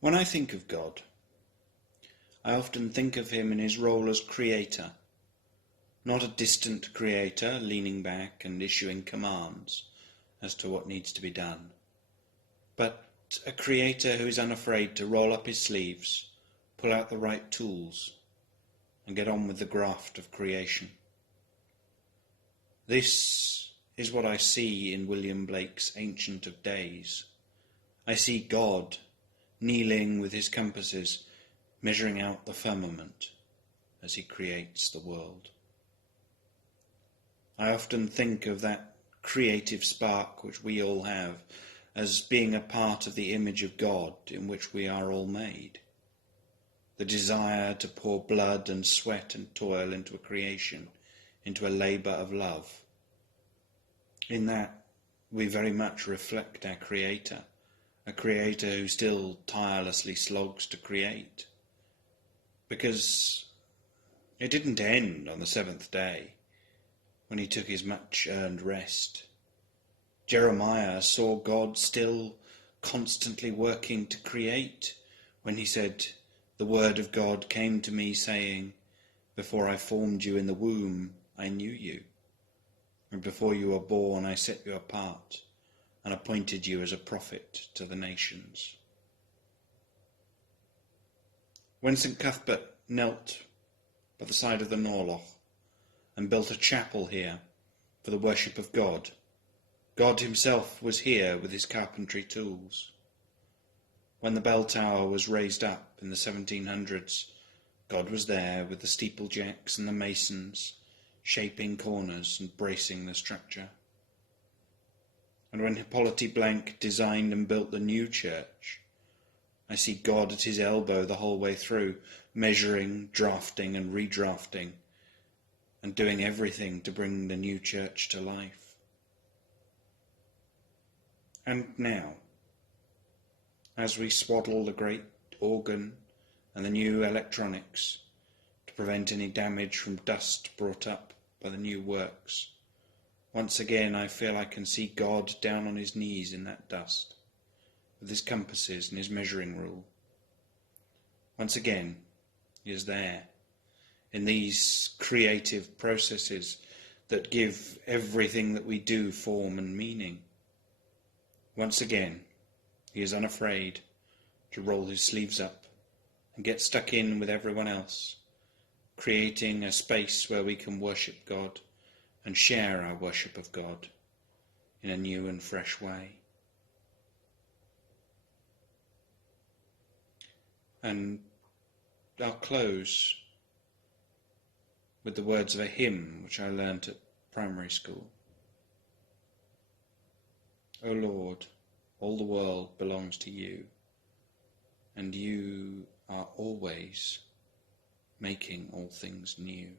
When I think of God, I often think of him in his role as creator, not a distant creator leaning back and issuing commands as to what needs to be done, but a creator who is unafraid to roll up his sleeves, pull out the right tools, and get on with the graft of creation. This is what I see in William Blake's Ancient of Days. I see God kneeling with his compasses, measuring out the firmament as he creates the world. I often think of that creative spark which we all have as being a part of the image of God in which we are all made. The desire to pour blood and sweat and toil into a creation, into a labour of love. In that, we very much reflect our Creator, a Creator who still tirelessly slogs to create. Because it didn't end on the seventh day, when he took his much-earned rest. Jeremiah saw God still constantly working to create when he said, "The word of God came to me saying, before I formed you in the womb, I knew you. And before you were born, I set you apart and appointed you as a prophet to the nations." When St. Cuthbert knelt by the side of the Norloch and built a chapel here for the worship of God, God himself was here with his carpentry tools. When the bell tower was raised up in the 1700s, God was there with the steeplejacks and the masons, shaping corners and bracing the structure. And when Hippolyte Blanc designed and built the new church, I see God at his elbow the whole way through, measuring, drafting and redrafting, and doing everything to bring the new church to life. And now, as we swaddle the great organ and the new electronics to prevent any damage from dust brought up by the new works, once again I feel I can see God down on his knees in that dust, with his compasses and his measuring rule. Once again, he is there, in these creative processes that give everything that we do form and meaning. Once again, he is unafraid to roll his sleeves up and get stuck in with everyone else, creating a space where we can worship God and share our worship of God in a new and fresh way. And I'll close with the words of a hymn which I learnt at primary school. O Lord, all the world belongs to you, and you are always making all things new.